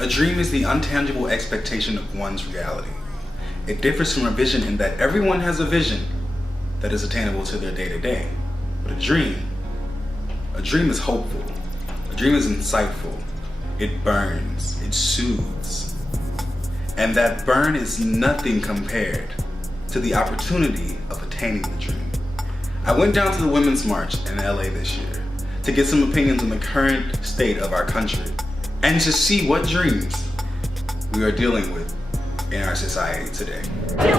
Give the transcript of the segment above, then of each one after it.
A dream is the untangible expectation of one's reality. It differs from a vision in that everyone has a vision that is attainable to their day-to-day. But a dream is hopeful. A dream is insightful. It burns, it soothes. And that burn is nothing compared to the opportunity of attaining the dream. I went down to the Women's March in LA this year to get some opinions on the current state of our country and to see what dreams we are dealing with in our society today. We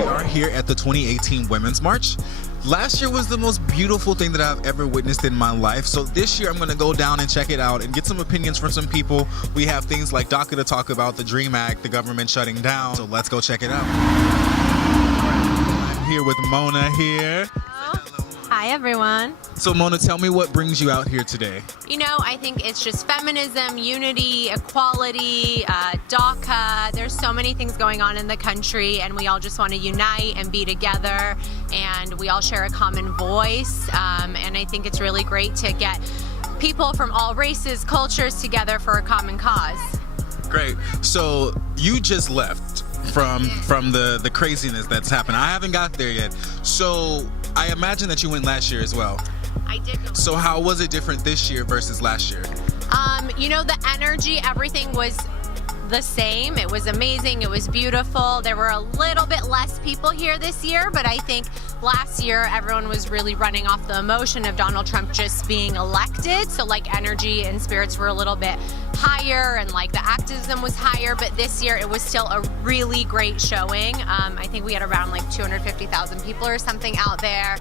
are here at the 2018 Women's March. Last year was the most beautiful thing that I've ever witnessed in my life. So this year I'm going to go down and check it out and get some opinions from some people. We have things like DACA to talk about, the DREAM Act, the government shutting down. So let's go check it out. I'm here with Mona here. Hi, everyone. So Mona, tell me what brings you out here today. You know, I think it's just feminism, unity, equality, DACA. There's so many things going on in the country, and we all just want to unite and be together, and we all share a common voice. And I think it's really great to get people from all races, cultures together for a common cause. Great. So you just left from the craziness that's happened. I haven't got there yet. So I imagine that you went last year as well. I did. So how was it different this year versus last year? You know, the energy, everything was the same. It was amazing. It was beautiful. There were a little bit less people here this year, but I think last year everyone was really running off the emotion of Donald Trump just being elected. So like energy and spirits were a little bit higher and like the activism was higher, but this year it was still a really great showing. I think we had around like 250,000 people or something out there.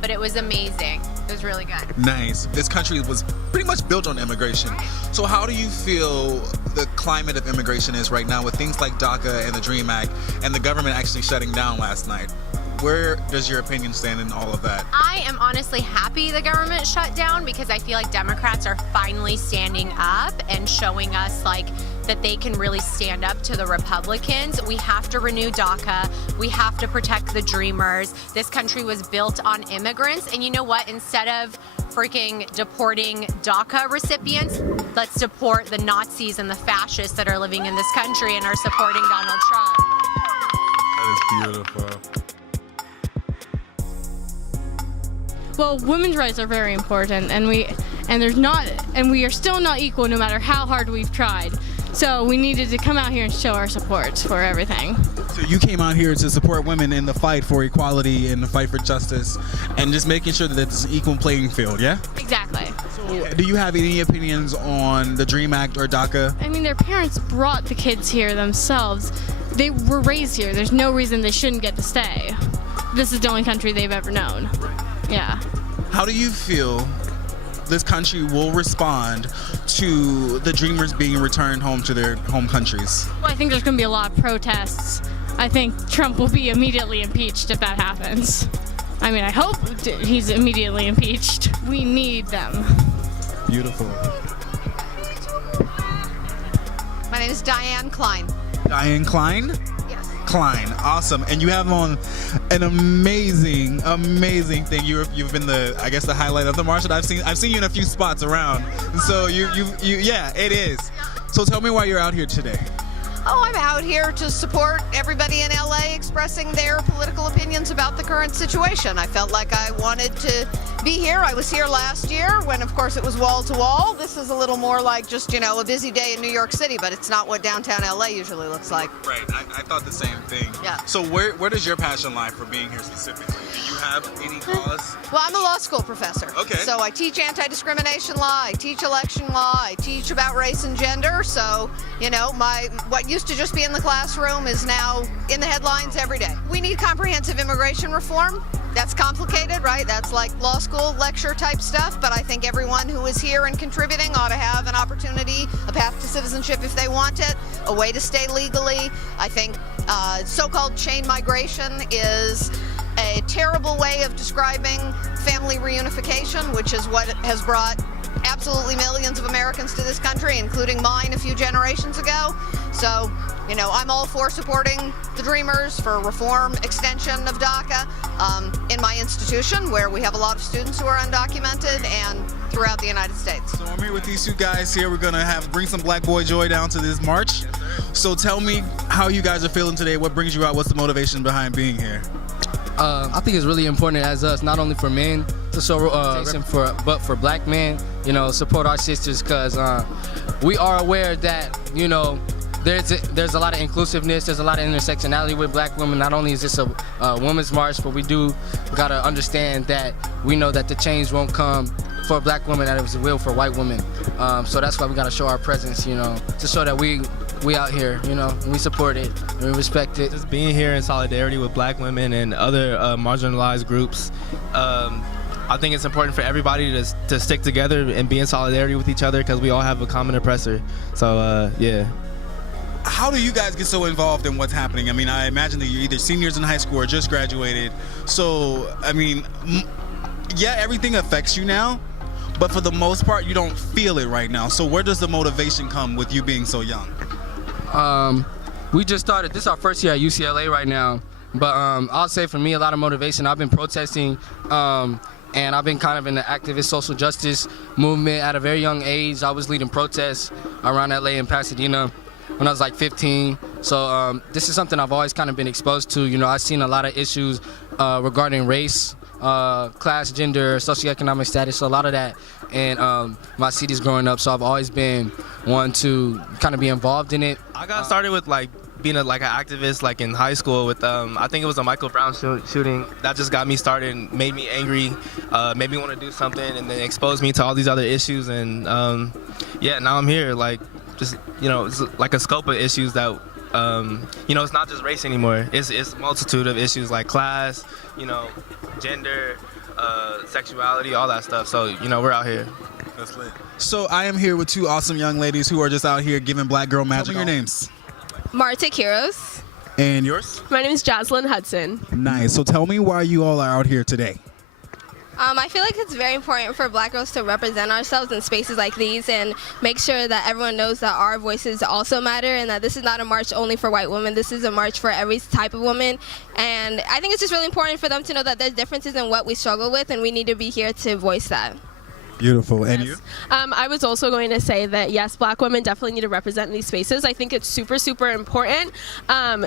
But it was amazing. It was really good. Nice. This country was pretty much built on immigration. So how do you feel the climate of immigration is right now with things like DACA and the DREAM Act and the government actually shutting down last night? Where does your opinion stand in all of that? I am honestly happy the government shut down because I feel like Democrats are finally standing up and showing us like that they can really stand up to the Republicans. We have to renew DACA. We have to protect the dreamers. This country was built on immigrants. And you know what? Instead of freaking deporting DACA recipients, let's deport the Nazis and the fascists that are living in this country and are supporting Donald Trump. That is beautiful. Well, women's rights are very important, and we are still not equal no matter how hard we've tried. So we needed to come out here and show our support for everything. So you came out here to support women in the fight for equality and the fight for justice and just making sure that it's an equal playing field, yeah? Exactly. So do you have any opinions on the DREAM Act or DACA? I mean, their parents brought the kids here themselves. They were raised here. There's no reason they shouldn't get to stay. This is the only country they've ever known. Yeah. How do you feel this country will respond to the dreamers being returned home to their home countries? Well, I think there's going to be a lot of protests. I think Trump will be immediately impeached if that happens. I mean, I hope he's immediately impeached. We need them. Beautiful. My name is Diane Klein. Diane Klein? Yes. Klein, awesome. And you have on an amazing thing. You've been I guess the highlight of the march that I've seen you in a few spots around. And so yeah, it is. So tell me why you're out here today. Oh, I'm out here to support everybody in LA expressing their political opinions about the current situation. I felt like I wanted to be here. I was here last year when, of course, it was wall to wall. This is a little more like just, a busy day in New York City, but it's not what downtown LA usually looks like. Right. I thought the same thing. Yeah. So where does your passion lie for being here specifically? Do you have any cause? Well, I'm a law school professor. Okay. So I teach anti-discrimination law, I teach election law, I teach about race and gender. So, what used to just be in the classroom is now in the headlines every day. We need comprehensive immigration reform. That's complicated, right? That's like law school lecture type stuff, but I think everyone who is here and contributing ought to have an opportunity, a path to citizenship if they want it, a way to stay legally. I think so-called chain migration is a terrible way of describing family reunification, which is what has brought absolutely millions of Americans to this country, including mine a few generations ago. So, I'm all for supporting the Dreamers, for reform, extension of DACA in my institution, where we have a lot of students who are undocumented, and throughout the United States. So I'm here with these two guys here. We're gonna bring some Black Boy joy down to this march. So tell me how you guys are feeling today. What brings you out? What's the motivation behind being here? I think it's really important as us, not only for men to show but for Black men, support our sisters, because we are aware that there's a lot of inclusiveness, there's a lot of intersectionality with Black women. Not only is this a women's march, but we do gotta understand that we know that the change won't come for Black women as it will for white women. So that's why we gotta show our presence, to show that we out here, and we support it and we respect it. Just being here in solidarity with Black women and other marginalized groups. I think it's important for everybody to stick together and be in solidarity with each other, because we all have a common oppressor. So yeah. How do you guys get so involved in what's happening? I mean, I imagine that you're either seniors in high school or just graduated. So, I mean, yeah, everything affects you now, but for the most part, you don't feel it right now. So where does the motivation come with you being so young? We just started. This is our first year at UCLA right now. But I'll say for me, a lot of motivation. I've been protesting, and I've been kind of in the activist social justice movement at a very young age. I was leading protests around LA and Pasadena when I was like 15. So this is something I've always kind of been exposed to. I've seen a lot of issues regarding race, class, gender, socioeconomic status, so a lot of that in my cities growing up. So I've always been one to kind of be involved in it. I got started with being an activist in high school with I think it was a Michael Brown shooting. That just got me started and made me angry, made me want to do something, and then exposed me to all these other issues. And yeah, now I'm here. Just it's like a scope of issues that it's not just race anymore. It's a multitude of issues like class, gender, sexuality, all that stuff. So we're out here. That's lit. So I am here with two awesome young ladies who are just out here giving Black girl magic. Tell me your names. Marta Kiros. And yours? My name is Jocelyn Hudson. Nice. So tell me why you all are out here today. I feel like it's very important for Black girls to represent ourselves in spaces like these and make sure that everyone knows that our voices also matter, and that this is not a march only for white women. This is a march for every type of woman. And I think it's just really important for them to know that there's differences in what we struggle with, and we need to be here to voice that. Beautiful. And you? I was also going to say that yes, Black women definitely need to represent in these spaces. I think it's super, super important,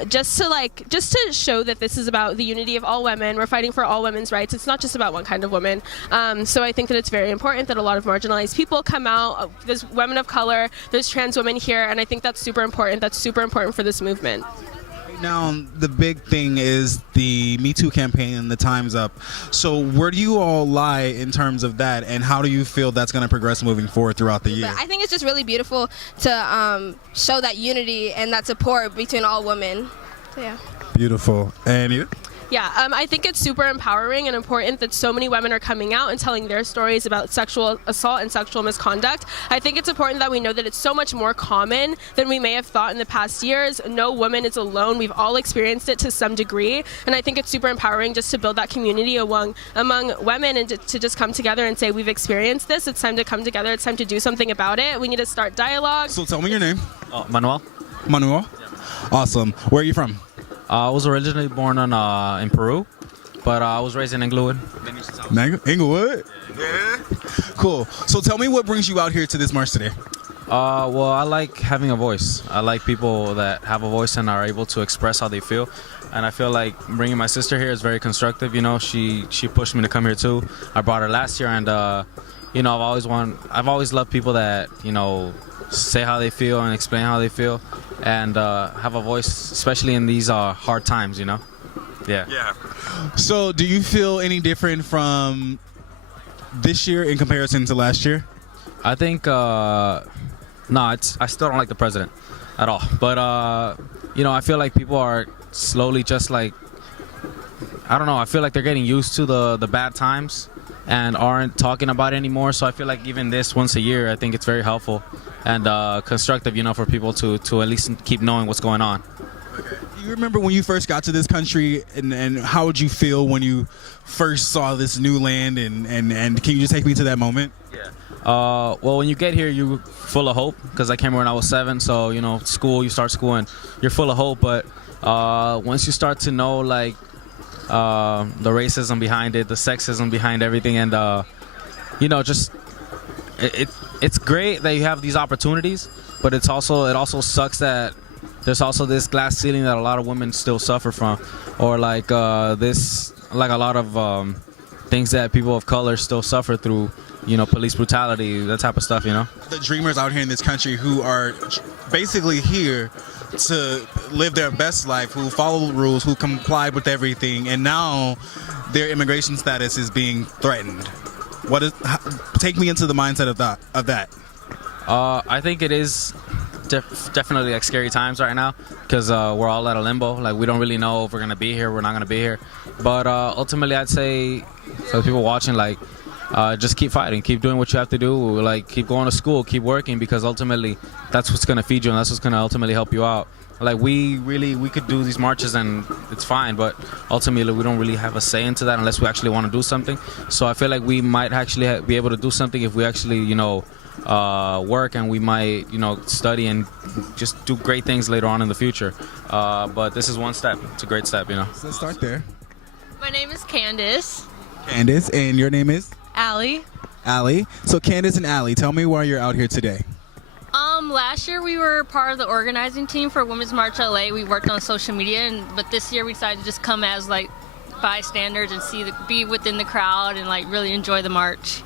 just to show that this is about the unity of all women. We're fighting for all women's rights. It's not just about one kind of woman. So I think that it's very important that a lot of marginalized people come out. There's women of color, there's trans women here, and I think that's super important. That's super important for this movement. Now, the big thing is the Me Too campaign and the Time's Up. So where do you all lie in terms of that, and how do you feel that's going to progress moving forward throughout the year? But I think it's just really beautiful to show that unity and that support between all women. So, yeah. Beautiful. And you? Yeah, I think it's super empowering and important that so many women are coming out and telling their stories about sexual assault and sexual misconduct. I think it's important that we know that it's so much more common than we may have thought in the past years. No woman is alone. We've all experienced it to some degree. And I think it's super empowering just to build that community among women and to just come together and say, we've experienced this. It's time to come together. It's time to do something about it. We need to start dialogue. So tell me your name. Manuel. Manuel? Yeah. Awesome. Where are you from? I was originally born in Peru, but I was raised in Inglewood. Inglewood? Yeah. Cool. So tell me what brings you out here to this march today. Well, I like having a voice. I like people that have a voice and are able to express how they feel. And I feel like bringing my sister here is very constructive. She pushed me to come here too. I brought her last year, and I've always loved people that say how they feel and explain how they feel, and have a voice, especially in these hard times. Yeah. So do you feel any different from this year in comparison to last year? I think I still don't like the president at all, but I feel like people are slowly just I feel like they're getting used to the bad times and aren't talking about it anymore. So I feel like even this once a year, I think it's very helpful and constructive, for people to at least keep knowing what's going on. Do you remember when you first got to this country, and how would you feel when you first saw this new land, and can you just take me to that moment? Yeah. Well, when you get here, you're full of hope, because I came here when I was 7, so you start school and you're full of hope, but once you start to know the racism behind it, the sexism behind everything, and just it's great that you have these opportunities, but it also sucks that there's also this glass ceiling that a lot of women still suffer from, or like a lot of things that people of color still suffer through, police brutality, that type of stuff, The dreamers out here in this country who are basically here to live their best life, who follow the rules, who complied with everything, and now their immigration status is being threatened. Take me into the mindset of that. I think it is definitely like scary times right now, because we're all at a limbo. Like, we don't really know if we're gonna be here, we're not gonna be here. But ultimately, I'd say for the people watching, like, just keep fighting, keep doing what you have to do, like keep going to school, keep working, because ultimately that's what's gonna feed you and that's what's gonna ultimately help you out. Like, we could do these marches and it's fine, but ultimately we don't really have a say into that unless we actually want to do something. So I feel like we might actually be able to do something if we actually work, and we might study and just do great things later on in the future. But this is one step. It's a great step. So let's start there. My name is Candice. Candice, and your name is? Ali. Ali. So Candice and Ali, tell me why you're out here today. Last year we were part of the organizing team for Women's March LA. We worked on social media, but this year we decided to just come as like bystanders and be within the crowd and like really enjoy the march.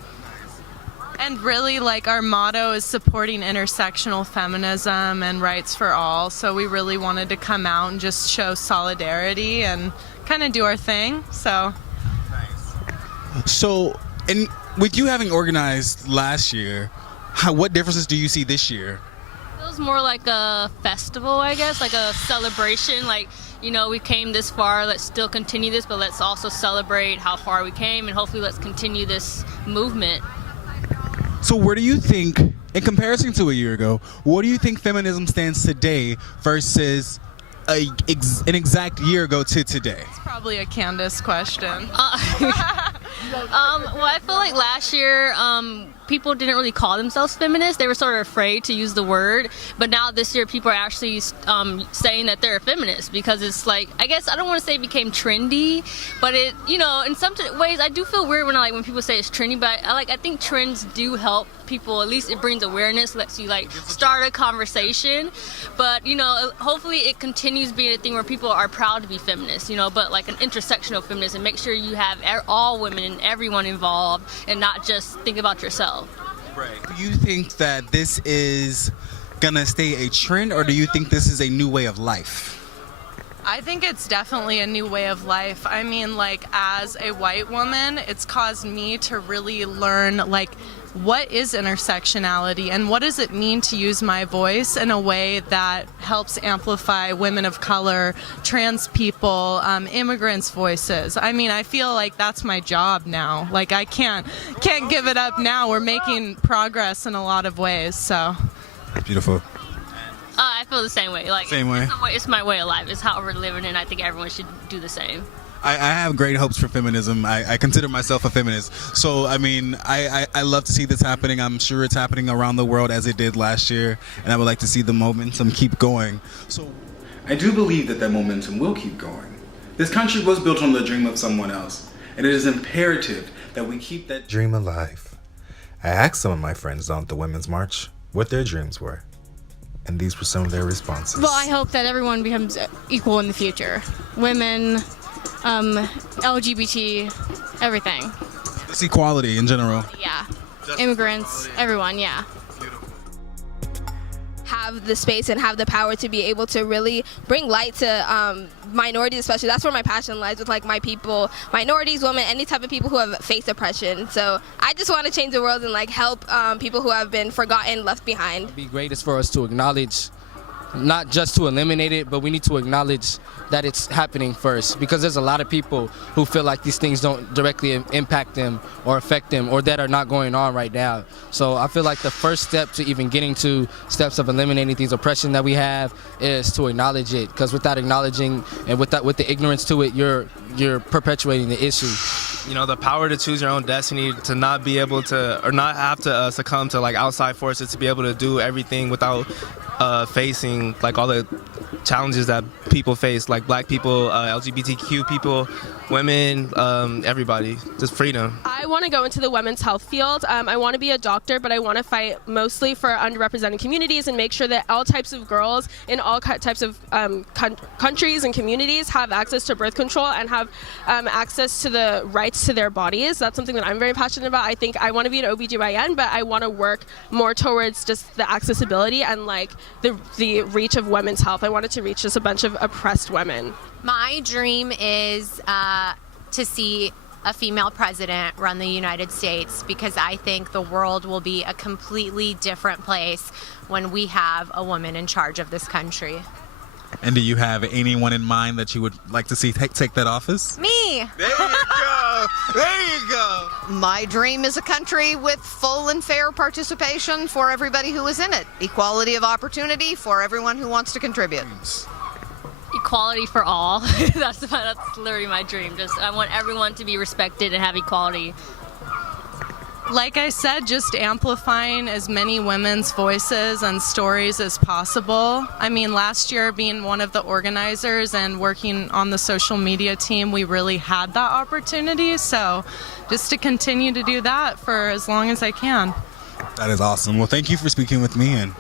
And really, like, our motto is supporting intersectional feminism and rights for all. So we really wanted to come out and just show solidarity and kind of do our thing. So. So, and with you having organized last year, what differences do you see this year? It was more like a festival, I guess, like a celebration. Like, we came this far, let's still continue this, but let's also celebrate how far we came, and hopefully let's continue this movement. So where do you think, in comparison to a year ago, what do you think feminism stands today versus an exact year ago to today? It's probably a Candice question. Well, I feel like last year people didn't really call themselves feminists. They were sort of afraid to use the word. But now this year people are actually saying that they're a feminist, because it's like, I guess I don't want to say it became trendy, but it, in some ways I do feel weird when people say it's trendy, but I think trends do help people. At least it brings awareness, lets you like start a conversation. But hopefully it continues being a thing where people are proud to be feminists, but like an intersectional feminist, and make sure you have all women and everyone involved and not just think about yourself. Right. Do you think that this is gonna stay a trend, or do you think this is a new way of life? I think it's definitely a new way of life. I mean, like, as a white woman, it's caused me to really learn, like, what is intersectionality and what does it mean to use my voice in a way that helps amplify women of color, trans people, immigrants' voices. I mean, I feel like that's my job now. Like, I can't give it up now. We're making progress in a lot of ways, so. Beautiful. I feel the same way. Like, same way. It's my way of life. It's how we're living, and I think everyone should do the same. I have great hopes for feminism. I consider myself a feminist. So, I mean, I love to see this happening. I'm sure it's happening around the world as it did last year, and I would like to see the momentum keep going. So, I do believe that momentum will keep going. This country was built on the dream of someone else, and it is imperative that we keep that dream alive. I asked some of my friends on the Women's March what their dreams were, and these were some of their responses. Well, I hope that everyone becomes equal in the future. Women, LGBT, everything. It's equality in general. Yeah. Immigrants, everyone, yeah. Have the space and have the power to be able to really bring light to minorities, especially. That's where my passion lies, with like my people, minorities, women, any type of people who have faced oppression. So I just want to change the world and like help people who have been forgotten, left behind. It'd be greatest for us to acknowledge, not just to eliminate it, but we need to acknowledge that it's happening first, because there's a lot of people who feel like these things don't directly impact them or affect them, or that are not going on right now. So I feel like the first step to even getting to steps of eliminating these oppression that we have is to acknowledge it, because without acknowledging and with the ignorance to it, you're perpetuating the issue. The power to choose your own destiny, to not be able to, or not have to succumb to like outside forces, to be able to do everything without facing like all the challenges that people face, like black people, LGBTQ people, women, everybody, just freedom. I want to go into the women's health field. I want to be a doctor, but I want to fight mostly for underrepresented communities and make sure that all types of girls in all types of countries and communities have access to birth control and have access to the rights to their bodies. That's something that I'm very passionate about. I think I want to be an OBGYN, but I want to work more towards just the accessibility and like the reach of women's health. I want it to reach just a bunch of oppressed women. My dream is to see a female president run the United States, because I think the world will be a completely different place when we have a woman in charge of this country. And do you have anyone in mind that you would like to see take that office? Me! There you go! There you go! My dream is a country with full and fair participation for everybody who is in it. Equality of opportunity for everyone who wants to contribute. Equality for all. That's literally my dream. Just I want everyone to be respected and have equality. Like I said, just amplifying as many women's voices and stories as possible. I mean, last year being one of the organizers and working on the social media team, we really had that opportunity. So just to continue to do that for as long as I can. That is awesome. Well, thank you for speaking with me, and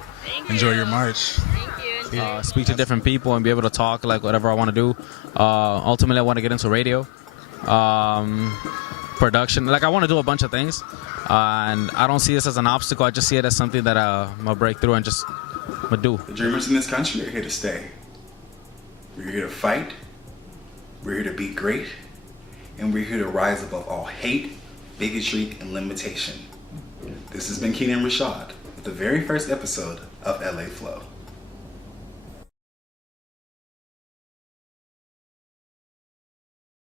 enjoy your march. Thank you. Speak to different people and be able to talk like whatever I want to do. Ultimately, I want to get into radio, production. Like I want to do a bunch of things, and I don't see this as an obstacle. I just see it as something that I'm gonna break through and just do. The dreamers in this country are here to stay. We're here to fight. We're here to be great, and we're here to rise above all hate, bigotry, and limitation. This has been Keenan Rashad with the very first episode of LA Flow.